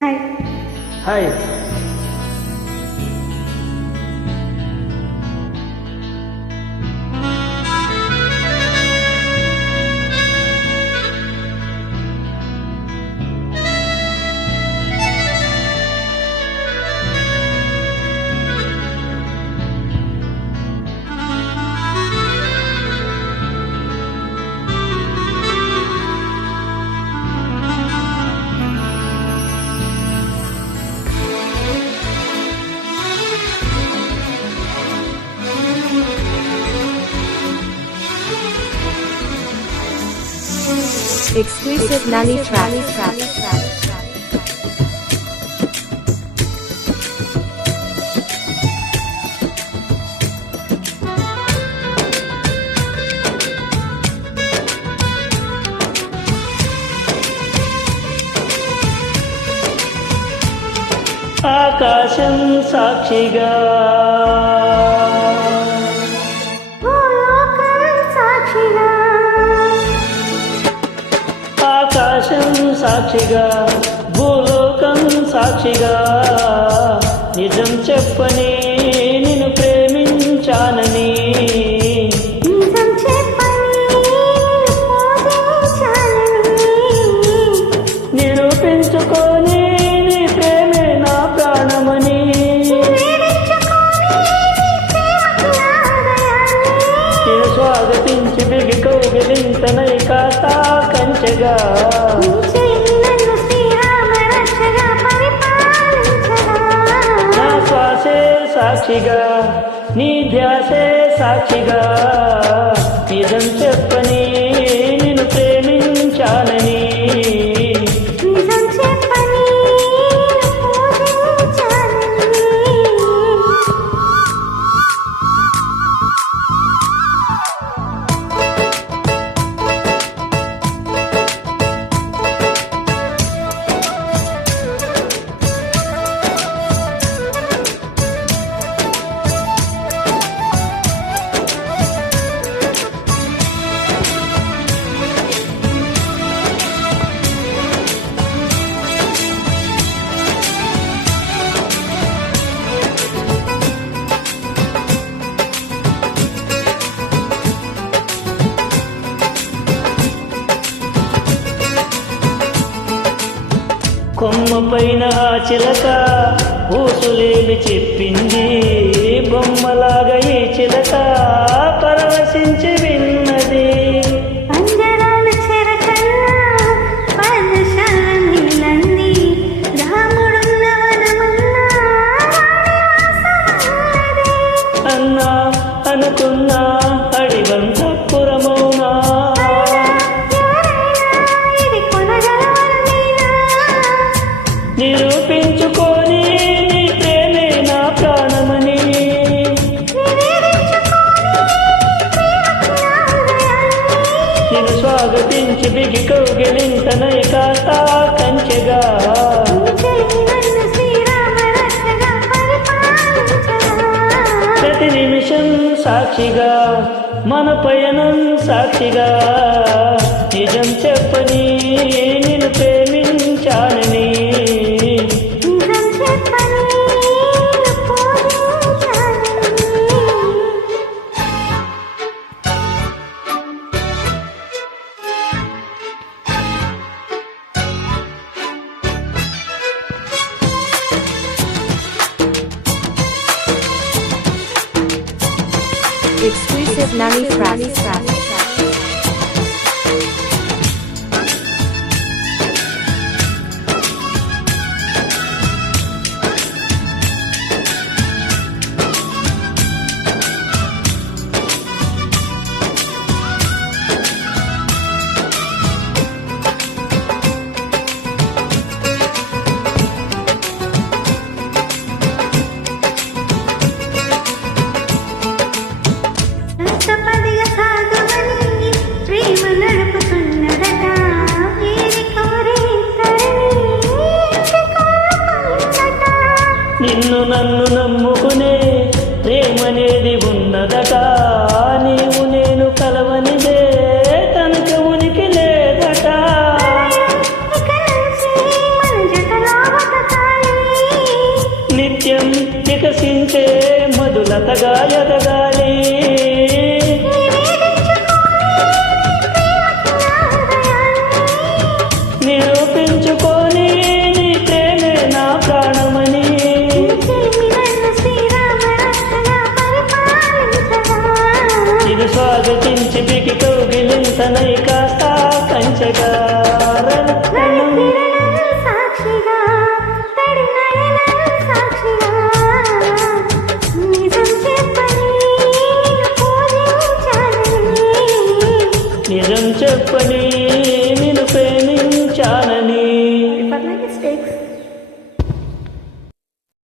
Hi. Hi. Exclusive Nani Trap. ఆకాశం సాక్షిగా ఆకాశం సాక్షిగా భూలోకం సాక్షిగా నిజం చెప్పని నిన్ను ప్రేమించానని నిరూపించుకొని నీ ప్రేమే నా ప్రాణమని నేను స్వాగతించి బిగి కౌగిలింతనై కాస్తా కంచెగా నా శ్వాసే సాక్షిగా నీ ధ్యాసే సాక్షిగా నిజం చెప్పని నిన్ను ప్రేమించానని కొమ్మ పైన చిలక ఊసులేమి చెప్పింది బొమ్మలాగా ఈ చిలక పరవశించి విన్నది అన్నా అనుకున్నా అడివంత పురమౌనా నిరూపించుకొని నీ ప్రేమే నా ప్రాణమని నిన్ను స్వాగతించి బిగి కౌగిలింతనై కాస్తా కంచెగా ప్రతి నిమిషం సాక్షిగా మన పయనం సాక్షిగా నిజం చెప్పని నిన్ను ప్రేమించానని Exclusive Nani Trap. నిన్ను నన్ను నమ్ముకునే ప్రేమనేది ఉన్నదట నీవు నేను కలవనిదే తనకు ఉనికి లేదట జతగా ఎదగాలి. నిరూపించుకొని నీ ప్రేమే నా ప్రాణమని. ఇది స్వాగతించి బికి కౌగిలింతనై కాస్త కంచగా నిజం చెప్పని